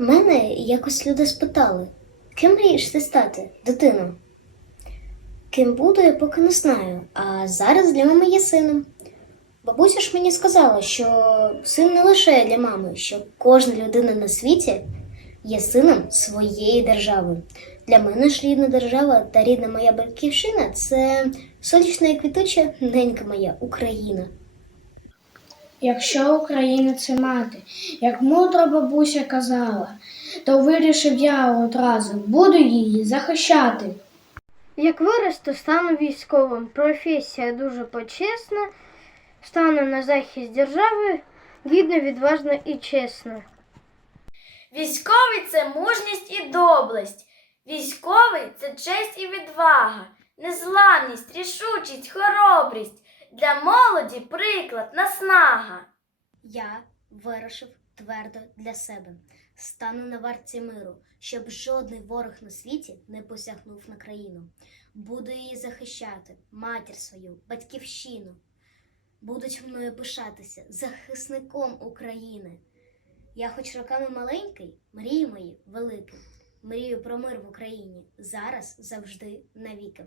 Мене якось люди спитали, ким мрієш ти стати, дитино? Ким буду, я поки не знаю, а зараз для мами є сином. Бабуся ж мені сказала, що син не лише для мами, що кожна людина на світі є сином своєї держави. Для мене ж рідна держава та рідна моя батьківщина це сонячна і квітуча ненька моя Україна. Якщо Україна це мати, як мудро бабуся казала, то вирішив я одразу буду її захищати. Як виросту, стану військовим. Професія дуже почесна. Стану на захист держави, гідно, відважно і чесно. Військовий це мужність і доблесть. Військовий це честь і відвага, незламність, рішучість, хоробрість. Для молоді приклад, наснага. Я вирішив твердо для себе. Стану на варті миру, щоб жодний ворог на світі не посягнув на країну. Буду її захищати, матір свою, батьківщину. Будуть мною пишатися захисником України. Я хоч роками маленький, мрії мої великі. Мрію про мир в Україні зараз, завжди, навіки.